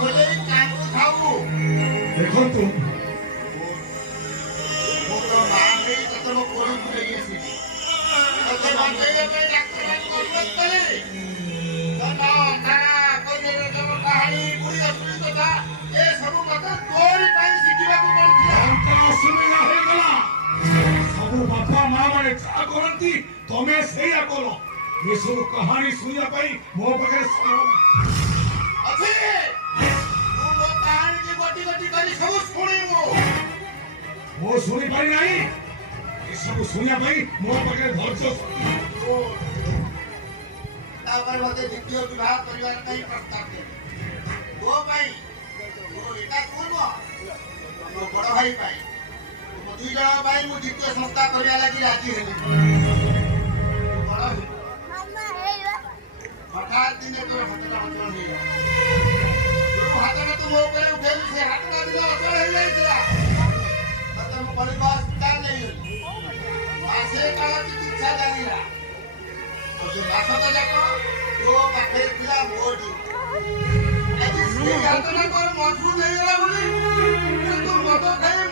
হলেই কাঁদু খাবো। দেখন্তু ମୁଁ ତ ମା ହେଇ ତତେ ମୋ କୋଳ ପୁରେଇ ଆସିଲି। ତତେ ବଞ୍ଚେଇବା ପାଇଁ ଡାକ୍ତରମାନେ କରୁନଥିଲେ। ଧନ, ଧାରା, କୈବଲ୍ୟ, କାହାଣୀ, ବୁଢ଼ୀ ଅସୁରୀ କଥା ଏସବୁ କଥା ତୋରି ପାଇଁ ଶିଖିବାକୁ ପଡିଥିଲା। ତାଙ୍କର ଅସୁବିଧା ହେଇଗଲା। ସବୁ ବାପା ମା ମାନେ ଯାହା କରନ୍ତି ତମେ ସେଇଆ କର। ଏସବୁ କାହାଣୀ ଶୁଣିବା ପାଇଁ ମୋ ପାଖରେ ସମୟ ଅଛି। ତୁ ମୋ କାହାଣୀକି ଗୋଟି ଗୋଟି କରି ସବୁ ଶୁଣିବୁ। ମୁଁ ଶୁଣିପାରି ନାହିଁ। ଏସବୁ ଶୁଣିବା ପାଇଁ ମୋ ପାଖରେ ଧୈର୍ଯ୍ୟ ତାପରେ ମତେ ଦ୍ୱିତୀୟ ବିବାହ କରିବାର ପାଇଁ ପ୍ରସ୍ତାବ ଦେଲେ। ତୋ ପାଇଁ ତୋ ଏକା ପୁଅ ମୋ ବଡ ଭାଇ ପାଇଁ ମୋ ଦୁଇ ଜଣ ପାଇଁ ମୁଁ ଦ୍ୱିତୀୟ ସଂସ୍ଥା କରିବା ଲାଗି ରାଜି ହେଲି। ବଡ ହଠାତ୍ ଦିନେ ତୋର ହାତଟା ଅଚଳ ହେଇଗଲା। ଯୋଉ ହାତଟା ତୁ ମୋ ଉପରେ ଉଠେଇଲୁ ସେ ହାତଟା ଦିନ ଅଚଳ ହେଇଯାଇଥିଲା। ତତେ ମୁଁ କଳିଙ୍ଗ ହସ୍ପିଟାଲ ନେଇଗଲି। ମାସେ କାଳ ଚିକିତ୍ସା ଚାଲିଲା। ସେ ମାସକ ଯାକ ତୋ ପାଖରେ ଥିଲା ମୋ ଡ୍ୟୁଟି। ଆଜି ସେ ହାତଟା ମୋର ମଜବୁତ ହେଇଗଲା ବୋଲି ତୁ ମଦ ଖାଇ